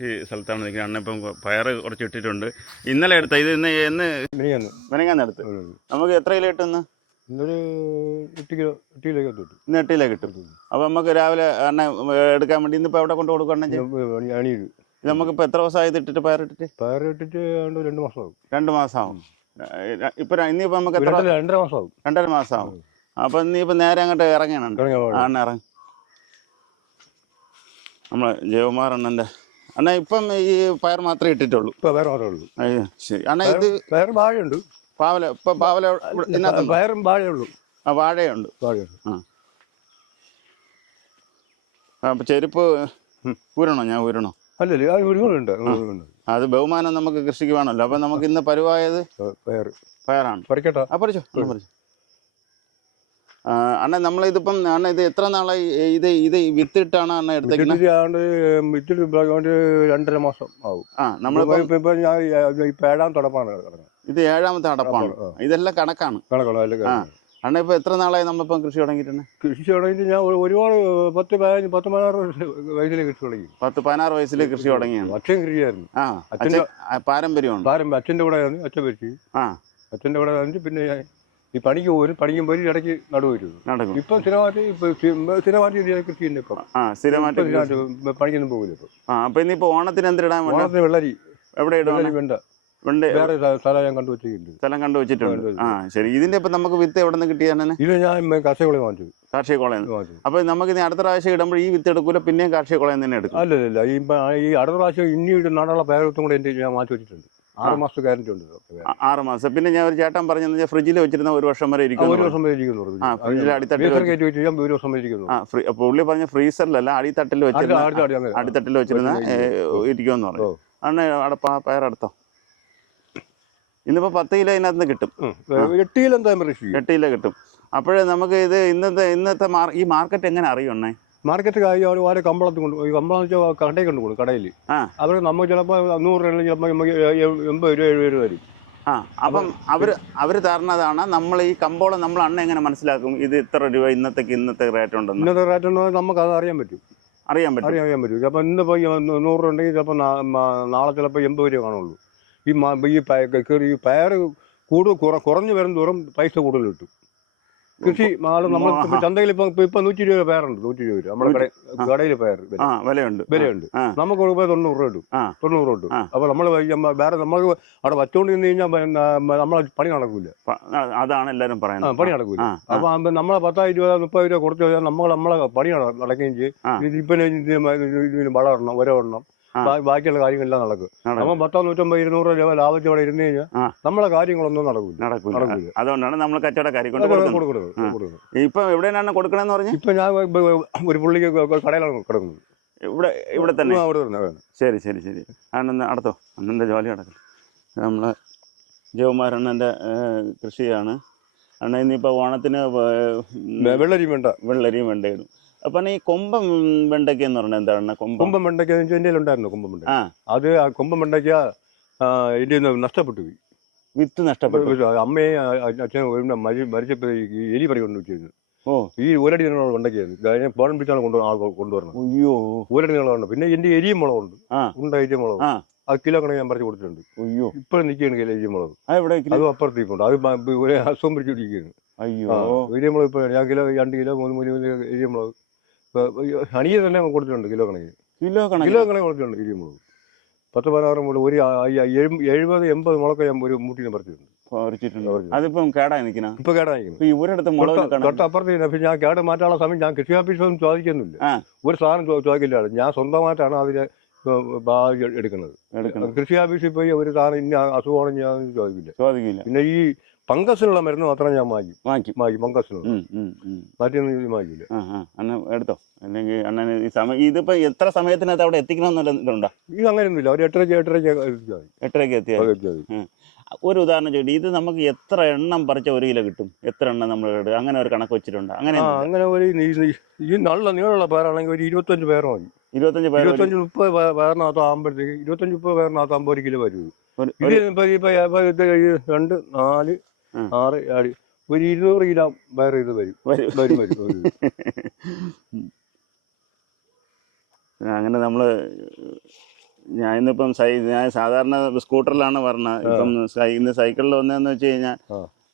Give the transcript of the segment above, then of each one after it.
കൃഷി സ്ഥലത്താണ് നിൽക്കുന്നത്. അണ്ണ ഇപ്പം പയർ കുറച്ച് ഇട്ടിട്ടുണ്ട്. ഇന്നലെ എടുത്ത? ഇത് ഇന്ന് എന്ന് മെനങ്ങാന്ന്. എടുത്ത്. നമുക്ക് എത്ര കിലോ കിട്ടുന്ന? ഇന്നൊരു എട്ട് കിലോ എട്ട് കിലോ ഒക്കെ തൊട്ട് ഇന്ന് എട്ട് കിലോ കിട്ടും അപ്പോൾ നമുക്ക് രാവിലെ അണ്ണ എടുക്കാൻ വേണ്ടി ഇന്നിപ്പോൾ എവിടെ കൊണ്ട് കൊടുക്കണം നമുക്കിപ്പോൾ എത്ര ദിവസമായി ഇട്ടിട്ട് പയർ ഇട്ടിട്ട്? പയർ ഇട്ടിട്ട് രണ്ട് മാസമാകും. രണ്ട് മാസമാകും ഇപ്പം ഇനിയിപ്പോ നമുക്ക് എത്ര രണ്ടര മാസമാകും. രണ്ടര മാസമാകും അപ്പം ഇനിയിപ്പോ നേരെ അങ്ങോട്ട്. അണ്ണ ഇറങ്ങി നമ്മളെ ജയകുമാർ അണ്ണന്റെ അണ്ണ ഇപ്പം ഈ പയർ മാത്രമേ ഇട്ടിട്ടുള്ളൂ. ഇപ്പൊ വേറെ മാത്രമേ ഉള്ളൂ. അയ്യോ ശരി. അണ്ണ ഇത് പയറും വാഴയുണ്ട്. പാവല ഇപ്പൊ പാവല ഇതിനകത്തുണ്ടോ? പയറും വാഴയുള്ളൂ ആ വാഴയുണ്ട്. വാഴയുണ്ട്. ആ. അപ്പൊ ചെരുപ്പ് ഊരണോ? ഞാൻ ഊരണോ? അല്ലല്ലേ ആ ഒരുങ്ങളുണ്ട് ഒരുങ്ങളുണ്ട്. അത് ബഹുമാനം നമുക്ക് കൃഷിക്ക് വേണമല്ലോ. അപ്പൊ നമുക്ക് ഇന്ന് പരുവായത് ആ, പയർ പയറാണ്. പറിക്കട്ടാ? ആ പറിച്ചോ. പറിച്ചോ. ആ, അണ്ണ നമ്മളിതിപ്പം അണ്ണ ഇത് എത്ര നാളായി ഇത് ഇത് വിത്തിട്ടാണ് അണ്ണ എടുത്തേക്കുന്നത് രണ്ടര മാസം ആവും. ആ ഇപ്പൊ ഞാൻ ഇപ്പൊ ഏഴാം അടപ്പാണ് ഇത് ഏഴാമത്തെ അടപ്പാണ് ഇതെല്ലാം കണക്കാണ്. കണക്കാണ്. അണ്ണ ഇപ്പൊ എത്ര നാളായി നമ്മളിപ്പം കൃഷി തുടങ്ങിയിട്ടുണ്ട്? കൃഷി തുടങ്ങിയിട്ട് ഞാൻ ഒരു- ഒരുപാട് പത്ത് പതിനഞ്ച് പത്ത് പതിനാറ് വയസ്സിലെ കൃഷി തുടങ്ങി. പത്ത് പതിനാറ് വയസ്സിലെ കൃഷി തുടങ്ങിയാണ്. അച്ഛൻ കൃഷിയായിരുന്നു. ആ അച്ഛൻ പാരമ്പര്യമാണ് പാരമ്പര്യം അച്ഛന്റെ അച്ഛന്റെ കൂടെ അച്ഛൻ കൃഷി. ആ. അച്ഛന്റെ കൂടെ പിന്നെ ഈ പണിക്ക് പോലും പണിക്കും പോലും ഇടയ്ക്ക് നടക്കും. ഇപ്പൊ സ്ഥിരമായിട്ട് സ്ഥിരമായിട്ട് കൃഷി തന്നെ ഇപ്പൊ. സ്ഥിരമായിട്ട് പണിക്കൊന്നും പോകില്ല ഇപ്പൊ. അപ്പൊ ഇനിയിപ്പോ ഓണത്തിന് എന്തിടാൻ ഓണത്തിന് വെള്ളരി. എവിടെ വെള്ളരി വേണ്ട. വേറെ സ്ഥ- സ്ഥലം ഞാൻ കണ്ടു വെച്ചിട്ടുണ്ട്. സ്ഥലം കണ്ടു വെച്ചിട്ടുണ്ട്. കണ്ടു ആ ശരി. ഇതിന്റെ ഇപ്പൊ നമുക്ക് വിത്ത് എവിടെ നിന്ന് കിട്ടിയാണ് ഇത് ഞാൻ കർഷകളെ വാങ്ങിച്ചു. കാർഷിക കോളേജ് അപ്പൊ നമുക്ക് ഇനി അടുത്ത പ്രാവശ്യം ഇടുമ്പോൾ ഈ വിത്ത് എടുക്കൂല പിന്നെയും കാർഷിക കോളേജ് തന്നെ എടുക്കും. അല്ലല്ല ഈ അടുത്ത പ്രാവശ്യം ഇനി നാടുള്ള പേരത്തും കൂടെ എന്റെ ഞാൻ മാറ്റി വെച്ചിട്ടുണ്ട്. ആറ് മാസം ഗ്യാരണ്ടി ഉണ്ട് ആറ് മാസം. പിന്നെ ഞാൻ ഒരു ചേട്ടൻ പറഞ്ഞു ഫ്രിഡ്ജിൽ വെച്ചിരുന്ന ഒരു വർഷം വരെ ആ, ഇരിക്കും ഒരു വർഷം വരെ ഇരിക്കുന്നു ഒരു വർഷം വരെ ഇരിക്കുന്നു ആ ഫ്രീ അപ്പൊ പുള്ളി പറഞ്ഞ ഫ്രീസറിലല്ല അടിത്തട്ടിൽ അടുത്ത വെച്ചിരുന്ന അടിത്തട്ടിൽ വെച്ചിരുന്ന ഇരിക്കുമെന്ന് പറഞ്ഞു. അണ്ണ അടപ്പാ പയറടുത്തോ. ഇന്നിപ്പോ പത്ത് കിലോ ഇതിനകത്ത് കിട്ടും. ഉം. എട്ട് കിലോ എന്താ എട്ട് കിലോ കിട്ടും. അപ്പോഴേ നമുക്ക് ഇത് ഇന്നത്തെ ഇന്നത്തെ ഈ മാർക്കറ്റ് എങ്ങനെ അറിയണേ മാർക്കറ്റ് കാര്യം അവർ ഓരോ കമ്പളത്ത് കൊണ്ട് ഈ കമ്പളം വെച്ചാൽ കടയിൽ കൊണ്ട് കൊടുക്കും കടയിൽ. അവർ നമുക്ക് ചിലപ്പോൾ നൂറ് രൂപ ചിലപ്പോൾ നമുക്ക് എൺപത് രൂപ എഴുപത് രൂപ വരും. ആ അപ്പം അവർ അവർ തരണതാണ് നമ്മൾ ഈ കമ്പോളം നമ്മൾ അണ്ണ എങ്ങനെ മനസ്സിലാക്കും ഇത് ഇത്ര രൂപ ഇന്നത്തേക്ക് ഇന്നത്തെ റേറ്റ് ഉണ്ടെന്ന്? ഇന്നത്തെ റേറ്റ് ഉണ്ടെങ്കിൽ നമുക്ക് അത് അറിയാൻ പറ്റും. അറിയാൻ പറ്റും. അറിയാൻ പറ്റും. ചിലപ്പോൾ ഇന്നിപ്പോൾ നൂറ് രൂപ ഉണ്ടെങ്കിൽ ചിലപ്പോൾ നാളെ ചിലപ്പോൾ എൺപത് രൂപ കാണുള്ളൂ. ഈ ഈ പയർ കൂടുതൽ കുറ കുറഞ്ഞു വരും തോറും പൈസ കൂടുതൽ കിട്ടും. കൃഷി മാൾ നമ്മൾ ചന്തയിൽ ഇപ്പൊ ഇപ്പൊ- നൂറ്റി ഇരുപത് പേരുണ്ട് നൂറ്റി ഇരുപത് രൂപ. നമ്മുടെ കടയിൽ പേർ വിലയുണ്ട്. വിലയുണ്ട്. നമുക്ക് കൊടുക്കുമ്പോൾ തൊണ്ണൂറ് രൂപ കിട്ടും ആ. തൊണ്ണൂറ് രൂപ ഉണ്ട് അപ്പൊ നമ്മൾ വേറെ നമുക്ക് അവിടെ വച്ചുകൊണ്ട് നിന്ന് കഴിഞ്ഞാൽ നമ്മളെ പണി നടക്കൂല. അതാണ് എല്ലാരും പറയുന്നത്. പണി നടക്കൂല. അപ്പൊ നമ്മളെ പത്തായിരം രൂപ മുപ്പത് രൂപ കഴിഞ്ഞാൽ നമ്മൾ നമ്മളെ പണി നട- നടക്കുകയും ചെയ്യും. ഇപ്പൊ വളം ബാക്കിയുള്ള കാര്യങ്ങളെല്ലാം നടക്കും. നടക്കും. നമ്മൾ പത്തോ നൂറ്റമ്പത് ഇരുന്നൂറ് രൂപ ലാഭത്തിൽ ഇവിടെ ഇരുന്ന് കഴിഞ്ഞാൽ. നമ്മളെ കാര്യങ്ങളൊന്നും നടക്കും നടക്കൂല. അതുകൊണ്ടാണ് നമ്മൾ കച്ചവടക്കാരി കൊടുക്കുന്നത്. ഇപ്പൊ എവിടെയാണ് കൊടുക്കണമെന്ന് പറഞ്ഞു? ഇപ്പൊ ഞാൻ ഒരു പുള്ളിക്ക് കടയിലാണ് കിടക്കുന്നത്. ഇവിടെ ഇവിടെ തന്നെ. ശരി ശരി ശരി. അണ്ണൻ അടുത്തോ അണ്ണന്റെ ജോലി നടക്കും നമ്മളെ ജയകുമാരണ്ണന്റെ കൃഷിയാണ്. അണ്ണ ഇന്നിപ്പോൾ ഓണത്തിന് വെള്ളരിയും വെള്ളരി വേണ്ട വെള്ളരിയും വെണ്ടയിടും അപ്പം ഈ കൊമ്പം വെണ്ടയ്ക്ക എന്ന് പറഞ്ഞാൽ എന്താണ്? കൊമ്പം? കുമ്പം വെണ്ടയ്ക്ക എന്റെ ഉണ്ടായിരുന്നു കൊമ്പം വെണ്ടയ്ക്ക? അത് ആ കൊമ്പം വെണ്ടയ്ക്ക എന്റെ നഷ്ടപ്പെട്ടു പോയി. വിത്ത് നഷ്ടപ്പെട്ടു. അമ്മയെ അച്ഛനും മരി മരിച്ചപ്പോൾ എലി പറി കൊണ്ടുവച്ചിരുന്നു ഓ. ഈ ഒരടി നീളമുള്ള വെണ്ടയ്ക്കായിരുന്നു അതിനെ പോണം പിടിച്ചാണ് കൊണ്ടു ആൾ കൊണ്ടുവരണം അയ്യോ. ഒരടി നീളമുണ്ട് പിന്നെ എന്റെ എരിയും മുളകുണ്ട്. ഉണ്ട് എരിയും മുളക്. ആ. കിലോ കണക്ക് ഞാൻ പറിച്ചു കൊടുത്തിട്ടുണ്ട്. അയ്യോ. ഇപ്പോഴും നിൽക്കുകയാണ് കിലോ എരിയും മുളക്. അത് അപ്പുറത്തേക്കുണ്ട്. അത് ഒരേ അസുഖം പിടിച്ചുകൊണ്ടിരിക്കുകയാണ്. അയ്യോ. എരിയും മുളക് ഇപ്പോൾ ഞാൻ കിലോ രണ്ട് കിലോ മൂന്ന് മൂന്ന് കിലോ എരിയും മുളക്. ഹണിയെ തന്നെ കൊടുത്തിട്ടുണ്ട് കിലോ കണക്കിന്. കിലോ കണക്ക് കിലോ കണക്ക് കൊടുത്തിട്ടുണ്ട് ഇരുമുളക് മുളക്. പത്ത് പതിനാറ് മുളക് ഒരു എഴുപത് എൺപത് മുളക്ക ഞാൻ ഒരു മൂട്ടിന് പറിച്ചിട്ടുണ്ട്. അതിപ്പം കേടായി നിൽക്കണ ഇപ്പൊ ഇവരടുത്ത് തൊട്ടപ്പുറത്ത് പിന്നെ ഞാൻ കേട് മാറ്റാനുള്ള സമയം ഞാൻ കൃഷി ഓഫീസൊന്നും ചോദിക്കുന്നില്ല. ഒരു സാധനം ചോദിക്കില്ല ഞാൻ സ്വന്തമായിട്ടാണ് അതിന് എടുക്കുന്നത്. കൃഷി ഓഫീസിൽ പോയി ഒരു സാധനം ഇന്ന അസുഖമാണെന്ന് ഞാൻ ചോദിക്കില്ല. ചോദിക്കില്ല. പിന്നെ ഈ ഫംഗസിനുള്ള മരുന്ന് മാത്രം ഞാൻ വാങ്ങി മാറ്റി ഫംഗസിനുള്ള ഉം, ഉം, ഉം. മാറ്റിയൊന്നും മാറ്റില്ല ആ ആ അണ്ണൻ എടുത്തോ. അല്ലെങ്കിൽ അണ്ണന് ഈ സമയം ഇതിപ്പോ എത്ര സമയത്തിനകത്ത് അവിടെ എത്തിക്കണമെന്നുള്ള ഇതുണ്ടോ? ഇത് അങ്ങനെയൊന്നുമില്ല. ഒരു എട്ടരയ്ക്ക് എട്ടരയ്ക്ക് മതി. എട്ടരയ്ക്ക് എത്തിയാൽ. ഒരു ഉദാഹരണം ചോദിച്ചു ഇത് നമുക്ക് എത്ര എണ്ണം പറിച്ച ഒരു കിലോ കിട്ടും? എത്ര എണ്ണം നമ്മൾ അങ്ങനെ ഒരു കണക്ക് വെച്ചിട്ടുണ്ട്. അങ്ങനെ അങ്ങനെ ഒരു ഈ- നല്ല നീളമുള്ള പേരാണെങ്കിൽ ഒരു ഇരുപത്തഞ്ച് പേർ മതി. ഇരുപത്തഞ്ച് ഇരുപത്തഞ്ച് മുപ്പത് പേരിനകത്ത് ആകുമ്പോഴത്തേക്ക് ഇരുപത്തഞ്ച് മുപ്പത് പേരിനകത്ത് ആകുമ്പോൾ ഒരു കിലോ വരും. ഇത് ഇപ്പൊ രണ്ട് നാല്. ആറ് അടി ഒരു ഇരുന്നൂറ് കിലോ ഇത് വരും. വരും. വരും. അങ്ങനെ നമ്മൾ ഞാൻ ഇന്നിപ്പം സൈ ഞാൻ സാധാരണ സ്കൂട്ടറിലാണ് പറഞ്ഞത് ഇപ്പം ഇന്ന് സൈക്കിളിൽ വന്നതെന്ന് വെച്ച് കഴിഞ്ഞാൽ.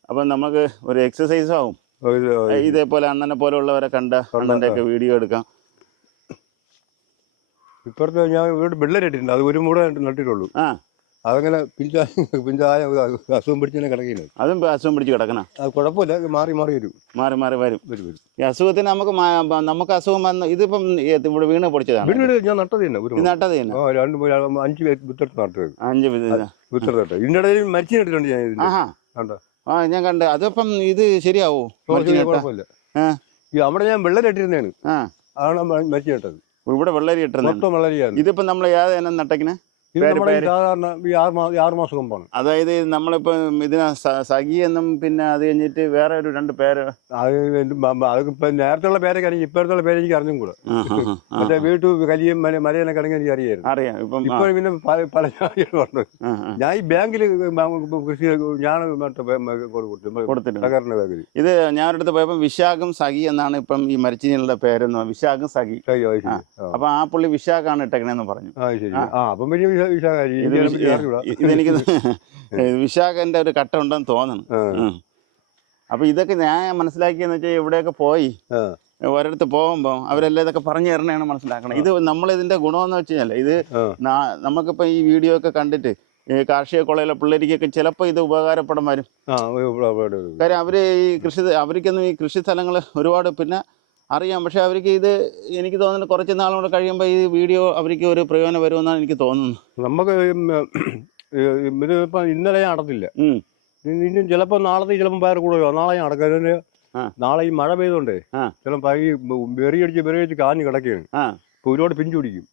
അപ്പം നമുക്ക് ഒരു എക്സസൈസ് ആവും. ഇതേപോലെ അണ്ണനെ പോലെയുള്ളവരെ കണ്ട് അണ്ണന്റെ ഒക്കെ വീഡിയോ എടുക്കാം. ഇപ്പുറത്തെ ഞാൻ ഇവിടെ വെള്ളരിട്ടിട്ടുണ്ട്. അത് ഒരു മൂടെ നട്ടിട്ടുള്ളൂ. ആ. അതങ്ങനെ പിഞ്ചായ പിഞ്ചായ അസുഖം പിടിച്ചതിനെ കിടക്കുന്നത് അതും അസുഖം പിടിച്ച് കിടക്കണം? അത് കുഴപ്പമില്ല മാറി മാറി വരും. മാറി മാറി വരും. വരും വരും. ഈ അസുഖത്തിന് നമുക്ക് മാ- നമുക്ക് അസുഖം വന്ന് ഇതിപ്പം ഇവിടെ വീണ് പൊടിച്ചതാണ്. വീട് ഞാൻ നട്ടത് തന്നെ ഒരു ഇത് നട്ടത് തന്നെ? ആ രണ്ട് മൂന്ന് അഞ്ച് വിത്തെടുത്ത് നട്ടത്. അഞ്ച് വിധ ഇതിന്റെ ഇടയിൽ മരിച്ചു ഞാൻ ഇതിന്റെ ആഹാ. കണ്ടോ. ആ ഞാൻ കണ്ട്. അതിപ്പം ഇത് ശരിയാവോ? കുഴപ്പമില്ല. ആ. ഈ അവിടെ ഞാൻ വെള്ളം ഇട്ടിരുന്നതാണ്. ആ. അതാണ് മരിച്ചു നട്ടത് ഇവിടെ വെള്ളരി ഇട്ടുന്നുണ്ട് മൊത്തം വെള്ളരിയാണ്. ഇതിപ്പം നമ്മൾ ഏത് ഇനം നട്ടക്കിന് ഇത് പേര് നമ്മുടെ ഈ പേര്. സാധാരണ ഈ ആറ് മാസം ഈ ആറ് മാസം മുമ്പാണ്. അതായത് നമ്മളിപ്പോ ഇതിന് സഖി എന്നും പിന്നെ അത് കഴിഞ്ഞിട്ട് വേറെ ഒരു രണ്ട് പേര്. അത് എന്ത് ബ- ബ- അത് ഇപ്പം നേരത്തെ പേരൊക്കെ എനിക്ക് ഇപ്പോഴത്തെ പേര് എനിക്ക് അറിഞ്ഞും കൂടെ. മറ്റേ വീട്ടു കലിയും മല മലയെല്ലാം കിടങ്ങി എനിക്ക് അറിയായിരുന്നു. അറിയാം. ഇപ്പം ആ, ഇപ്പൊ പിന്നെ പല പറഞ്ഞു. ഞാൻ ഈ ബാങ്കിൽ കൃഷി ഞാൻ കൊടുത്തിട്ടുണ്ട്. ബാങ്കിൽ. ഇത് ഞാനടുത്ത് പോയപ്പോ പോയപ്പോൾ വിശാഖം സഖി എന്നാണ് ഇപ്പം ഈ മരിച്ചിനുള്ള പേരെന്ന് വിശാഖും സഖി. അപ്പൊ ആ പുള്ളി വിശാഖാണ് ഇട്ടേക്കണെന്ന് പറഞ്ഞു. ആ അപ്പം വലിയ ഇതെനിക്ക് വിശാഖന്റെ ഒരു കട്ട ഉണ്ടെന്ന് തോന്നണം അപ്പൊ ഇതൊക്കെ ഞാൻ മനസ്സിലാക്കിയെന്ന് വെച്ചാൽ ഇവിടെയൊക്കെ പോയി. ഒരിടത്ത് പോകുമ്പോൾ അവരെല്ലാം ഇതൊക്കെ പറഞ്ഞു തരണേണ് മനസ്സിലാക്കണം. ഇത് നമ്മൾ ഇതിന്റെ ഗുണമെന്ന് വെച്ച് കഴിഞ്ഞാൽ ഇത് നമുക്കിപ്പൊ ഈ വീഡിയോ ഒക്കെ കണ്ടിട്ട് ഈ കാർഷിക കോളേജിലെ പിള്ളേരിക്കൊക്കെ ചിലപ്പോൾ ഇത് ഉപകാരപ്പെടാൻ വരും. കാര്യം അവർ ഈ കൃഷി അവർക്കൊന്നും ഈ കൃഷി സ്ഥലങ്ങൾ ഒരുപാട് പിന്നെ അറിയാം. പക്ഷെ അവർക്ക് ഇത് എനിക്ക് തോന്നുന്നു കുറച്ച് നാളുകൂടെ കഴിയുമ്പോൾ ഈ വീഡിയോ അവർക്ക് ഒരു പ്രയോജനം വരുമെന്നാണ് എനിക്ക് തോന്നുന്നത് നമുക്ക് ഇത് ഇപ്പം ഇന്നലെ ഞാൻ നടത്തില്ല. ഇനി ചിലപ്പോൾ നാളത്തെ ചിലപ്പോൾ വേറെ കൂടുതലോ നാളെ ഞാൻ അടക്കാൻ നാളെ ഈ മഴ പെയ്തോണ്ടേ. ചിലപ്പോൾ ഈ ബെറിയടിച്ച് ബെറിയടിച്ച് കാഞ്ഞ് കിടക്കുകയാണ്. അപ്പോൾ ഒരുപാട് പിഞ്ചു പിടിക്കും.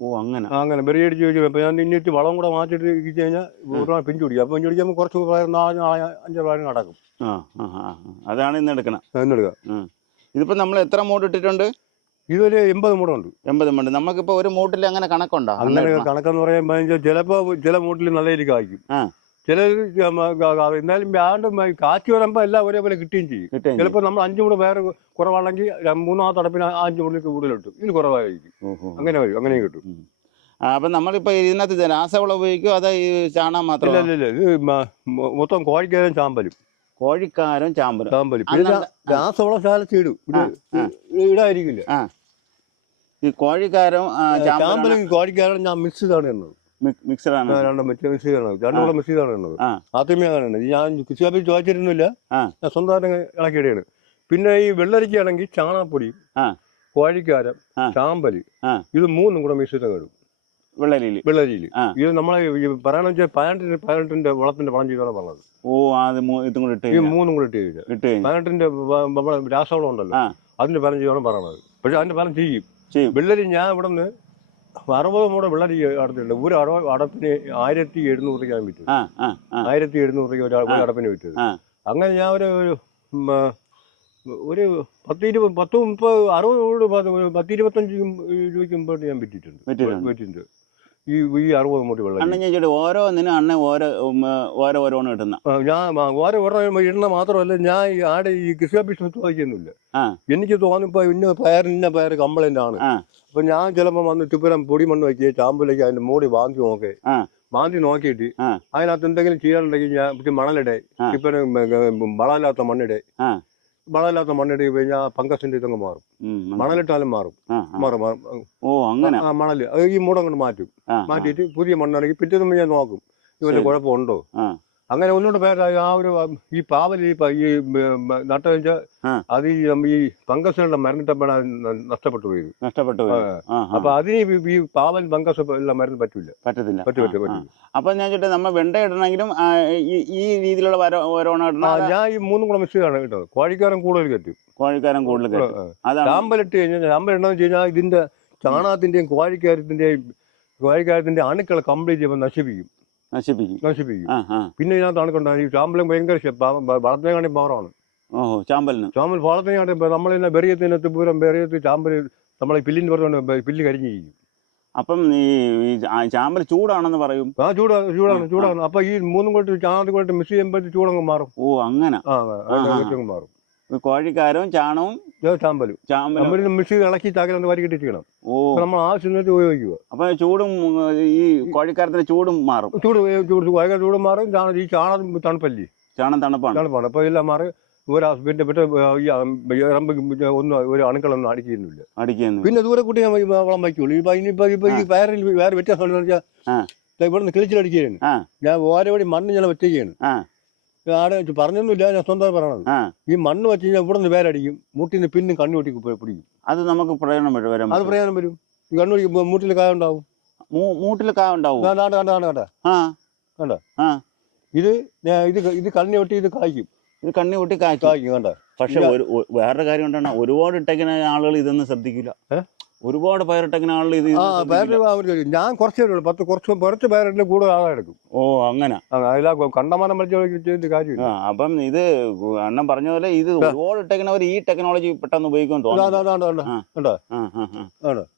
ഓ അങ്ങനെ. അങ്ങനെ ബെറിയടിച്ച് ചോദിച്ചു അപ്പോൾ ഞാൻ ഇന്നിട്ട് വളം കൂടെ മാറ്റിട്ട് ഇരിച്ചു കഴിഞ്ഞാൽ ഒരുപാട് പിഞ്ചു പിടിക്കും. അപ്പോൾ പിഞ്ചു പിടിക്കുമ്പോൾ കുറച്ച് നാല് നാളെ അഞ്ച് പ്രായം നടക്കും. അതാണ് ഇന്ന് എടുക്കണം. എന്നെടുക്കുക ഇതിപ്പോൾ നമ്മൾ എത്ര മൂട് ഇട്ടിട്ടുണ്ട്? ഇതൊരു എൺപത് മൂടുണ്ട്. എൺപത് മൂട്. നമുക്കിപ്പോൾ ഒരു മൂട്ടിൽ അങ്ങനെ കണക്കുണ്ടോ? അങ്ങനെ കണക്കെന്ന് പറയുമ്പോൾ ചിലപ്പോൾ ചില മൂട്ടിൽ നല്ല രീതി കായ്ക്കും. ചില എന്നാലും വേണ്ട കാറ്റ് വരുമ്പോൾ എല്ലാം ഒരേപോലെ കിട്ടുകയും ചെയ്യും. ചിലപ്പോ ചിലപ്പോൾ നമ്മൾ അഞ്ചു മൂട് വേറെ കുറവാണെങ്കിൽ മൂന്നാമത്തെ അടപ്പിന് അഞ്ചു കൂടി കൂടുതൽ ഇതിൽ കുറവായിരിക്കും. അങ്ങനെ വരും. അങ്ങനെയും കിട്ടും. അപ്പൊ നമ്മളിപ്പോ ഇതിനകത്ത് ഇത് രാസവളം ഉപയോഗിക്കും അതോ ഈ ചാണകം മാത്രം ഇല്ല ഇല്ല ഇത് മൊത്തം കോഴിക്കാരും ചാമ്പലും. കോഴിക്കാരും ചാമ്പലും. ചാമ്പലും. പിന്നെ രാസവളം ഇടും. ഇടായിരിക്കില്ല ഈ കോഴിക്കാരും ചാമ്പലും കോഴിക്കാരും ഞാൻ മിക്സ് എന്നത് രണ്ടും മിക്സ് മിക്സ് ചെയ്യണം രണ്ടും കൂടെ മിക്സ് ചെയ്താണ് എന്നത്. ആദ്യമേ ഞാൻ കൃഷി ഓഫീസ് ചോദിച്ചിരുന്നില്ല. ഞാൻ സ്വന്തമായിട്ട് ഇളക്കിയിടുകയാണ്. പിന്നെ ഈ വെള്ളരിക്കാണെങ്കിൽ ചാണാപ്പൊടി കോഴിക്കാരം. ചാമ്പൽ ഇത് മൂന്നും കൂടെ മിക്സ് ചെയ്ത് ഇടും. ഇത് നമ്മളെ പറയണെന്ന് വെച്ചാൽ പതിനെട്ടിന്റെ പതിനെട്ടിന്റെ വളത്തിന്റെ വളം ചെയ്താണ് പറഞ്ഞത്. ഓ അത് ഇതും കൂടെ ഇട്ട് ഈ മൂന്നും കൂടെ ഇട്ട് കഴിഞ്ഞാൽ പതിനെട്ടിന്റെ നമ്മളെ രാസവളം ഉണ്ടല്ലോ. അതിന്റെ ഫലം ചെയ്യണം പറയണത് പക്ഷെ അതിന്റെ ഫലം ചെയ്യും. വെള്ളരി ഞാൻ ഇവിടെ നിന്ന് അറുപത് മൂടെ വെള്ളരി അടത്തിട്ടുണ്ട്. ഒരു അടവ് അടപ്പിന് ആയിരത്തി എഴുന്നൂറ് ഞാൻ വിറ്റു. ആയിരത്തി എഴുന്നൂറ് രൂപ ഒരു അടപ്പിന് വിറ്റത്. അങ്ങനെ ഞാൻ ഒരു ഒരു പത്ത് ഇരുപത് പത്ത് മുപ്പത് അറുപത് പത്ത് ഇരുപത്തഞ്ച് രൂപയ്ക്ക് മുമ്പോട്ട് ഞാൻ വിറ്റിട്ടുണ്ട്. വിറ്റിട്ടുണ്ട്. ഈ ഈ അറുപത് മുടി വെള്ളം അണ്ണൻ ഞാൻ ചോദിച്ചു ഓരോന്നിനും അണ്ണൻ ഓരോ ഉം, ഓരോ ഓരോന്ന് കിട്ടുന്ന ആ, ഞാൻ ആ, ഓരോ ഒരെണ്ണം ഇടുന്ന മാത്രമല്ല ഞാൻ ഈ ആടെ ഈ കൃഷി ഓഫീസിൽ ചോദിക്കുന്നില്ല ആ. എനിക്ക് തോന്നിപ്പോ ഇന്ന പയർ ഇന്ന പയർ കംപ്ലൈന്റ് ആണ് ആ. അപ്പൊ ഞാൻ ചിലപ്പോ വന്ന് ചുപ്പരം പൊടി മണ്ണ് വയ്ക്കുക ചാമ്പലേക്ക് അതിന്റെ മൂടി വാന്തി നോക്കേ ആ. വാന്തി നോക്കിയിട്ട് ആ. അതിനകത്ത് എന്തെങ്കിലും ചെയ്യാനുണ്ടെങ്കിൽ ഞാൻ ഇത് മണലിടെ ആ. ഇപ്പം വളമില്ലാത്ത മണ്ണിടെ ആ. വളമില്ലാത്ത മണ്ണിടെ കഴിഞ്ഞാൽ പങ്കസിന്റെ ഇതങ്ങ് മാറും. മണലിട്ടാലും മാറും. മാറും മാറും. ഓ അങ്ങനെ. ആ മണൽ. അത് ഈ മൂടം കൊണ്ട് മാറ്റും മാറ്റിയിട്ട് പുതിയ മണ്ണാണെങ്കിൽ പിറ്റേ ദിവസം ഞാൻ നോക്കും. ഇവന്റെ കുഴപ്പമുണ്ടോ. അങ്ങനെ ഒന്നുകൂടെ പേര് ആ ഒരു ഈ പാവൽ ഈ പ- ഈ നട്ട ആ. അത് ഈ നമ്മ ഈ മരുന്നിട്ടപ്പോഴാണ് നഷ്ടപ്പെട്ടു പോയത് നഷ്ടപ്പെട്ടു പോയി. ആ, ആ. അപ്പൊ അതിന് ഈ- ഈ പാവൽ പങ്കസ് ഉള്ള മരുന്ന് പറ്റൂല പറ്റത്തില്ല. പറ്റും ആ, പറ്റും ആ. പറ്റും. അപ്പൊ ഞാൻ ചോദിട്ടെ നമ്മ വെണ്ട ഇടണമെങ്കിലും ആ, ഈ ഈ രീതിയിലുള്ള വര- ഓരോണം ആ ഇടണം ഞാൻ ഈ മൂന്നും കൂടെ മിക്സ് ആണ് കേട്ടോ. കോഴിക്കാരൻ കൂടുതൽ കറ്റും കോഴിക്കാരൻ കൂടുതൽ കേട്ടു അതാണ് ചാമ്പലിട്ട് കഴിഞ്ഞാൽ ചാമ്പൽ ഇടണമെന്ന് വെച്ച് കഴിഞ്ഞാൽ ഇതിന്റെ ചാണകത്തിന്റെയും കോഴിക്കാരത്തിന്റെയും കോഴിക്കാരത്തിന്റെ അണുക്കളെ കംപ്ലീറ്റ് ചെയ്യുമ്പോൾ നശിപ്പിക്കും. നശിപ്പിക്കും. നശിപ്പിക്കും. ആ ആ. പിന്നെ ഇതിനകത്ത് അണുക്കുണ്ടാകും ഈ ചാമ്പലും ഭയങ്കര വളത്തിനെക്കാണ്ടി പവറാണ് ഓഹോ ചാമ്പലിന്. ചാമ്പൽ വളത്തിനെക്കാട്ടി നമ്മളിന്നെ ബെറിയത്തിനകത്ത് പൂരം ബെറിയത്ത് ചാമ്പൽ നമ്മളെ പില്ലിന് പറഞ്ഞുകൊണ്ട് പില്ല് കരിഞ്ഞു ചെയ്യും അപ്പം ഈ ചാമ്പൽ ചൂടാണെന്ന് പറയും. ആ ചൂടാ ചൂടാണ് ചൂടാണ്. അപ്പൊ ഈ മൂന്നും കൂട്ടി ചാമ്പ് കൂട്ടി മിക്സ് ചെയ്യുമ്പോഴത്തേക്ക് ചൂടങ്ങ് മാറും. ഓ അങ്ങനെ. ആ മാറും. കോഴിക്കാരവും ചാണവും ചാമ്പലും. ചാമ്പലും. നമ്മൾ മിക്സി ഇളക്കി ചാക്കിലൊന്ന് വരി കിട്ടിക്കണം ഓ. നമ്മൾ ആവശ്യത്തിന് ഉപയോഗിക്കുക. അപ്പൊ ചൂടും ഈ കോഴിക്കാരത്തിന്റെ ചൂടും മാറും. ചൂട് ചൂട് കോഴിക്കാർ ചൂടും മാറും ചാണ ഈ ചാണം തണുപ്പല്ലേ? ചാണം തണുപ്പാണ്. തണുപ്പാണ്. അപ്പൊ എല്ലാം മാറി ഒരു പിന്നെ ഈ ഒന്നും ഒരു അണുക്കളൊന്നും അടിക്കുന്നില്ല. അടിക്കുന്നു പിന്നെ ദൂരെ കുട്ടി വളം വയ്ക്കുള്ളൂ. ഇപ്പൊ ഇനിയിപ്പോ ഇപ്പൊ ഈ വയറിൽ വേറെ വ്യത്യാസം. ഇവിടെ നിന്ന് കിളിച്ചിലടിക്കുകയാണ്. ഞാൻ ഓരോ മണ്ണ് ഞാൻ വെച്ചുകയാണ്. ആടെ പറഞ്ഞൊന്നുമില്ല ഞാൻ സ്വന്തം പറയണത്. ആ. ഈ മണ്ണ് വെച്ച് കഴിഞ്ഞാൽ ഇവിടെ നിന്ന് വേരടിക്കും മുട്ടിന് പിന്നും കണ്ണു പൊട്ടി പിടിക്കും. അത് നമുക്ക് പ്രയോജനം വരും വരാൻ അത് പ്രയോജനം വരും. ഈ കണ്ണു പിടിക്കും മുട്ടിൽ കായ ഉണ്ടാവും. മൂട്ടിൽ കാ ഉണ്ടാവും. കണ്ട കണ്ട കണ്ട കണ്ട. ആ. കണ്ടോ? ആ. ഇത് ഞാൻ ഇത് ഇത് കണ്ണി വെട്ടി ഇത് കായ്ക്കും. ഇത് കണ്ണി കൂട്ടി കായ്ക്കും. കായ്ക്കും കണ്ട. പക്ഷെ ഒരു ഒ- വേറൊരു കാര്യം കൊണ്ടാണ് ഒരുപാട് ഇട്ടേക്കുന്ന ആളുകൾ ഇതൊന്നും ശ്രദ്ധിക്കില്ല ഏ? ഒരുപാട് ഇത് ആ ബാറ്ററി ഞാൻ കുറച്ചേ ഉള്ളൂ പത്ത് കുറച്ച് കുറച്ച് പേരുടെ കൂടുതൽ ആളെ എടുക്കും ഓ അങ്ങനെ? അതിലാ കണ്ടമാനം വലിച്ചു കാര്യം അപ്പം ഇത് അണ്ണൻ പറഞ്ഞ പോലെ ഇത് ഒരുപാട് ഇട്ടേക്കണവർ ഈ ടെക്നോളജി പെട്ടെന്ന് ഉപയോഗിക്കാൻ തോന്നുന്നു.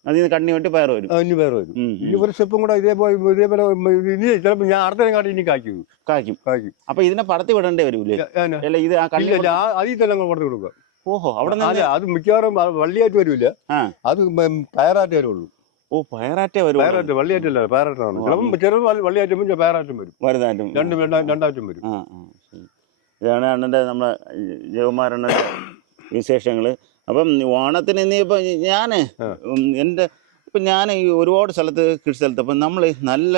അതിൽ കണ്ണി വെട്ടി പയർ വരും. ഇനി പയർ വരും. ഇനി. ഒരു സ്റ്റെപ്പും കൂടെ ഇതേപോലെ ഇതേപോലെ ഇനി ചിലപ്പോൾ ഞാൻ അടുത്ത കാട്ടി ഇനി കായ്ക്കും. കായ്ക്കും. കായ്ക്കും. അപ്പൊ ഇതിനെ പടത്തി വിടേണ്ടി വരും ഞാ- അല്ല ഇത് ആ കണ്ണി അതിൽ തന്നെ അങ്ങ് കൊടുക്കുക ഓഹോ അവിടെ അല്ല അത് മിക്കവാറും വള്ളിയാറ്റ് വള്ളിയായിട്ട് വരില്ല അത് പയറാറ്റേ വരുള്ളൂ. ഓ പയറാറ്റേ വരും പയറാറ്റ് വള്ളിയാറ്റല്ല പയറാറ്റാണ് ചിലപ്പം ചെറുത് വള്ളിയാറ്റും വരും പയറായിട്ടും വരും. വലുതായിട്ടും രണ്ടും രണ്ടാറ്റും വരും. ഇതാണ് അണ്ണന്റെ നമ്മുടെ ജയകുമാരണ്ണന്റെ വിശേഷങ്ങൾ അപ്പം ഓണത്തിന് ഇനിയിപ്പോൾ ഞാൻ. എന്റെ ഇപ്പം ഞാൻ ഈ ഒരുപാട് സ്ഥലത്ത് കൃഷി സ്ഥലത്ത് അപ്പം നമ്മൾ നല്ല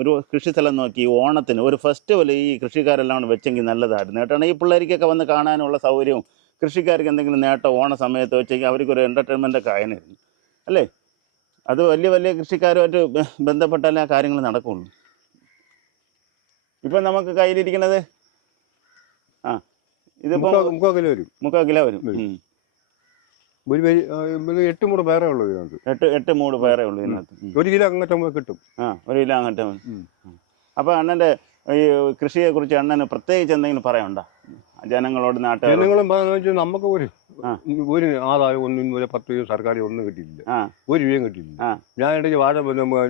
ഒരു കൃഷി സ്ഥലം നോക്കി ഓണത്തിന് ഒരു ഫെസ്റ്റിവൽ ഈ കൃഷിക്കാരെല്ലാം കൂടെ വെച്ചെങ്കിൽ നല്ലതായിരുന്നു. കേട്ടാണ് ഈ പിള്ളേർക്കൊക്കെ വന്ന് കാണാനുള്ള സൗകര്യവും കൃഷിക്കാർക്ക് എന്തെങ്കിലും നേട്ടം ഓണ സമയത്ത് വെച്ചെങ്കിൽ അവർക്കൊരു എന്റർടൈൻമെന്റ് ഒക്കെ ആയനായിരുന്നു അല്ലേ? അത് വലിയ വലിയ കൃഷിക്കാരുമായിട്ട് ബന്ധപ്പെട്ടാലേ ആ കാര്യങ്ങൾ നടക്കുള്ളൂ. ഇപ്പം നമുക്ക് കയ്യിലിരിക്കുന്നത്? ആ ഇതിപ്പോൾ മുക്കാ- മുക്കാൽ കിലോ വരും. മുക്കാൽ കിലോ വരും. ഒരു എട്ട് മൂട് പേരേ ഉള്ളൂ ഇതിനകത്ത്. എട്ട് എട്ട് മൂട് പേരേ ഉള്ളൂ ഇതിനകത്ത്. ഒരു കിലോ അങ്ങോട്ട് കിട്ടും. ആ ഒരു കിലോ അങ്ങോട്ട്. അപ്പോൾ അണ്ണന്റെ ഈ കൃഷിയെക്കുറിച്ച് അണ്ണന് പ്രത്യേകിച്ച് എന്തെങ്കിലും പറയാനുണ്ടോ? ജനങ്ങളോട് നാട്ടുകാർ ജനങ്ങളും വെച്ചാൽ നമുക്ക് ഒരു. ഒരു ആദായം ഒന്നും ഒരു പത്ത് രൂപ സർക്കാർ ഒന്നും കിട്ടിയില്ല ഒരു രൂപയും കിട്ടിയില്ല. ഞാൻ ഇടയ്ക്ക് വാഴ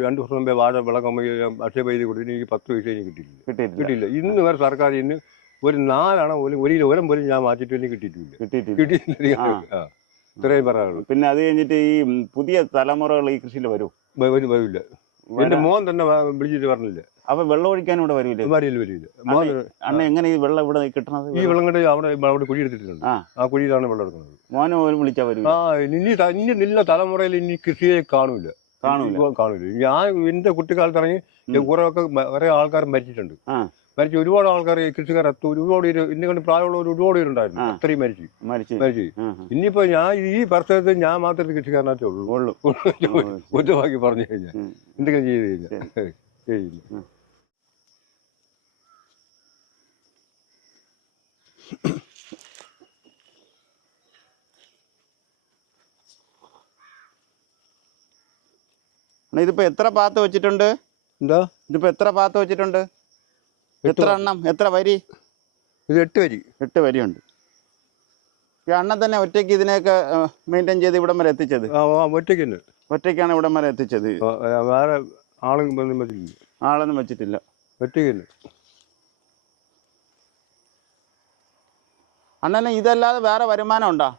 രണ്ടു ദിവസം മുമ്പേ വാഴ വിളക്കം അക്ഷയ പൈസ കൊടുത്തിട്ട് എനിക്ക് പത്ത് പൈസ എനിക്ക് കിട്ടിയില്ല കിട്ടിയില്ല ഇന്ന് വരെ സർക്കാർ ഇന്ന് ഒരു നാലാണ് പോലും ഒരു കിലോ പോലും ഞാൻ മാറ്റിട്ട് എനിക്ക് കിട്ടിയിട്ടില്ല. കിട്ടിയിട്ടില്ല. ഇത്രയും പറയാനുള്ളൂ. പിന്നെ അത് കഴിഞ്ഞിട്ട് ഈ പുതിയ തലമുറകൾ ഈ കൃഷിയിൽ വരും. വരില്ല. എന്റെ മോൻ തന്നെ വിളിച്ചിട്ട് പറഞ്ഞില്ല. അപ്പൊ വെള്ളം ഒഴിക്കാനും ഇവിടെ വരില്ലേ വരില്ല വരില്ല അണ്ണ എങ്ങനെ ഈ വെള്ളം ഇവിടെ കിട്ടണത് ഈ വെള്ളം കണ്ട് അവിടെ അവിടെ കുഴി എടുത്തിട്ടുണ്ട് ആ. കുഴിയിലാണ് വെള്ളം എടുക്കുന്നത് മോനെ പോലും വിളിച്ചാൽ വരും ആ ഇനി ഇനി നില്ല തലമുറയിൽ ഇനി കൃഷിയെ കാണൂല കാണൂല ഞാൻ എന്റെ കുട്ടിക്കാലത്ത് ഇറങ്ങി. കുറെ ഒക്കെ കുറെ ആൾക്കാർ മരിച്ചിട്ടുണ്ട് മരിച്ചു ഒരുപാട് ആൾക്കാർ കൃഷിക്കാർ എത്തും ഒരുപാട് പേര് ഇന്നെ കണ്ട് പ്രായമുള്ളവർ ഒരുപാട് പേരുണ്ടായിരുന്നു. അത്രയും മരിച്ചു മരിച്ചു. ഇനിയിപ്പോ ഞാൻ ഈ പരിസരത്ത് ഞാൻ മാത്രമേ കൃഷിക്കാരനാറ്റേ ഉള്ളൂ ഉള്ളു ഒറ്റവാക്കി പറഞ്ഞു കഴിഞ്ഞാൽ. എന്തെങ്കിലും ചെയ്ത് കഴിഞ്ഞാൽ ചെയ്യില്ല ഇതിപ്പോ എത്ര പാത്ത് വെച്ചിട്ടുണ്ട്? എന്താ? ഇതിപ്പോ എത്ര പാത്ത് വെച്ചിട്ടുണ്ട്? എത്ര എണ്ണം? എത്ര വരി? ഇത് എട്ട് വരി. എട്ട് വരിയുണ്ട്. ഈ അണ്ണൻ തന്നെ ഒറ്റയ്ക്ക് ഇതിനെയൊക്കെ മെയിന്റെയിൻ ചെയ്ത് ഇവിടം വരെ എത്തിച്ചത്? ഒറ്റയ്ക്ക് ഒറ്റയ്ക്കാണ് ഇവിടം വരെ എത്തിച്ചത്? വേറെ ആളൊന്നും ആളൊന്നും വെച്ചിട്ടില്ല. ഒറ്റയ്ക്ക് അണ്ണന് ഇതല്ലാതെ വേറെ വരുമാനം ഉണ്ടോ?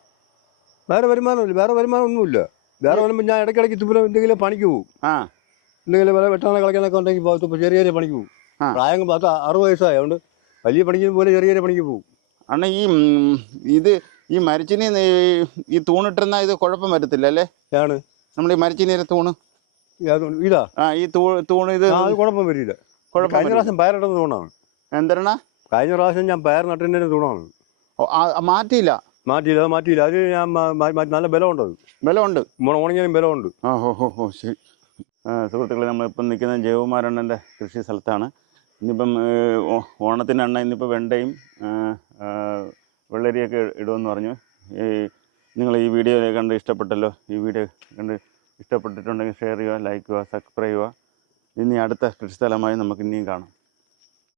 വേറെ വരുമാനമില്ല. വേറെ വരുമാനം ഒന്നുമില്ല വേറെ വരുമ്പോൾ ഞാൻ ഇടയ്ക്കിടയ്ക്ക് ഇതുപോലെ എന്തെങ്കിലും പണിക്ക് പോകും. ആ. എന്തെങ്കിലും വില വെട്ടാനോ കളിക്കാനൊക്കെ ഉണ്ടെങ്കിൽ ഇപ്പോൾ ചെറിയ ചെറിയ പണിക്ക് പോകും. പ്രായം പത്ത് അറുപത് വയസ്സായതുകൊണ്ട് വലിയ പണിക്ക് പോലെ ചെറിയ ചെറിയ പണിക്ക് പോകും. അണ്ണ ഈ ഇത് ഈ മരിച്ചിനി ഈ- തൂണിട്ടിരുന്ന ഇത് കുഴപ്പം വരത്തില്ല അല്ലേ? ആണ് നമ്മൾ ഈ മരിച്ചിനിയുടെ തൂണ്. ഇതാ ആ ഈ തൂണ് ഇത് കുഴപ്പം വരില്ല. കുഴപ്പം കഴിഞ്ഞ. പ്രാവശ്യം പയറിടുന്ന തൂണാണ്. എന്തരണ കഴിഞ്ഞ പ്രാവശ്യം ഞാൻ പയർ നട്ടിന്റെ തൂണാണ്. മാറ്റിയില്ല. മാറ്റിയില്ല അത് മാറ്റിയില്ല. അത് ഞാൻ നല്ല ബലമുണ്ട് ബലമുണ്ട്. ഉണ- ഉണങ്ങിയാലും ബലമുണ്ട്. ആ ഹോ ഹോ ഹോ ശരി. സുഹൃത്തുക്കളെ നമ്മളിപ്പം നിൽക്കുന്ന ജയകുമാരണ്ണന്റെ കൃഷി സ്ഥലത്താണ്. ഇന്നിപ്പം ഓണത്തിന്റെ എണ്ണ ഇന്നിപ്പോൾ വെണ്ടയും വെള്ളരിയൊക്കെ ഇടുമെന്ന് പറഞ്ഞു. ഈ നിങ്ങൾ ഈ വീഡിയോ കണ്ട് ഇഷ്ടപ്പെട്ടല്ലോ? ഈ വീഡിയോ കണ്ട് ഇഷ്ടപ്പെട്ടിട്ടുണ്ടെങ്കിൽ ഷെയർ ചെയ്യുക ലൈക്ക് ചെയ്യുക സബ്സ്ക്രൈബ് ചെയ്യുക. ഇനി അടുത്ത കൃഷി സ്ഥലമായി നമുക്ക് ഇനിയും കാണാം.